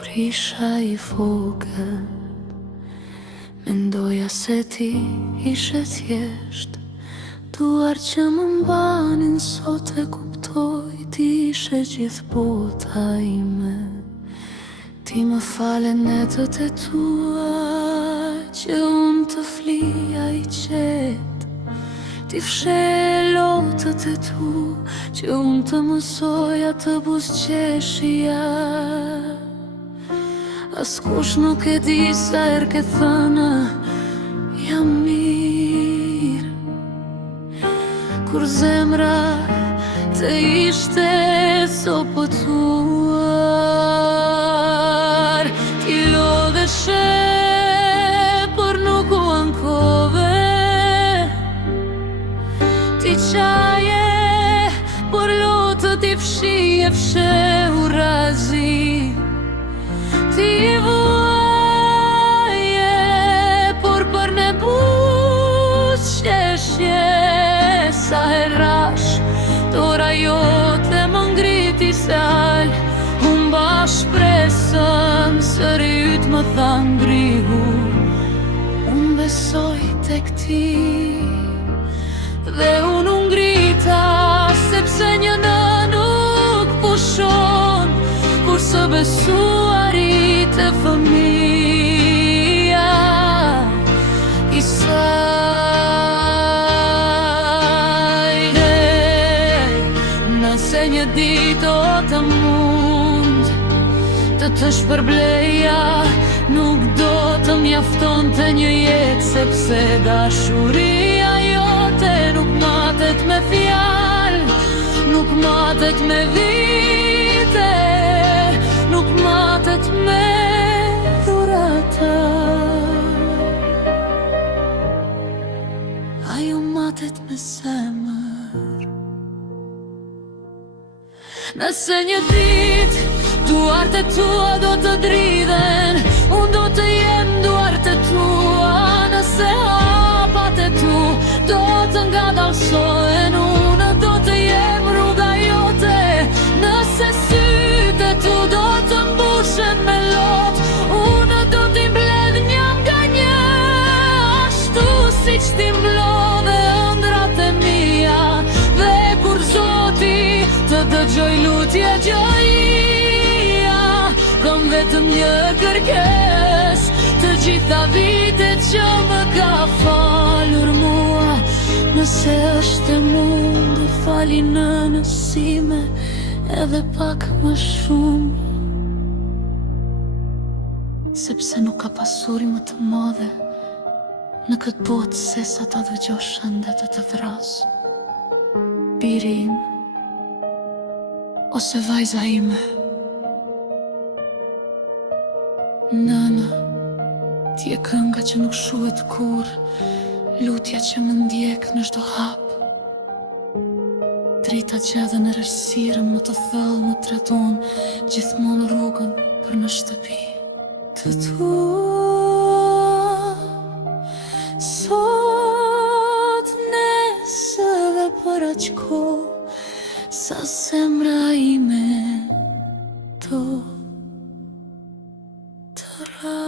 Kur isha I vogël, mendoja se ti ishe thjesht duar që më mbanin, sot e kuptoj ti ishe gjithë bota ime. Ti më fale netët e tua që unë të flija I qet, ti fshe lotët e tu që unë të mësoja të buzëqeshja. Askush nuk e di sa ke thënë jam mirë, kur zemra të ishte sopëtuar. Ti lodheshe, por nuk u ankove, ti qaje, por lotët I fshe u razi. Ti vuaje, por për ne buzëqeshje. Sa herash, dora jote më ngriti sal, unë ba shpresën, sëri yt më tha ngrihu. Unë besoj tek ti, dhe unë ngrita, sepse një në nuk pushon, kur së besuarit e fëmija I sajre. Nëse një dit o të mund të shpërbleja, nuk do të mjafton të një jetë, sepse dashuria jote nuk matet me fjalë, nuk matet me vite, nuk matet me dhurata. Ajo matet me zemër. Nëse një dit duart e tua do të dridhen, unë do të jem duart e tua. Nëse hapat e tu do të ngadalsohen, unë do të jem rruga jote. Nëse sytë e tu do të mbushen me lot, unë do t'i mbledh një nga një, ashtu si që t'i mblodhe ëndrat e mia. Dhe kur Zoti të dëgjoj lutje gjojia, kam vetëm një kërkes, të gjitha vitet që më ka falur mua. Nëse është e mundë, fali në nësime edhe pak më shumë, sepse nuk ka pasuri më të madhe në këtë botë se sa ta dëgjosh shëndet e të vrasë. Biri im, ose vajza ime, nëna, ti e kënga që nuk shuhet kur, lutja që më ndjek në çdo hap, drita që edhe në rërsirën më të thellë më treton gjithmonë rrugën për në shtëpi. Të tua, sot, nesër dhe për aq kohë, sa zemra ime do të ra.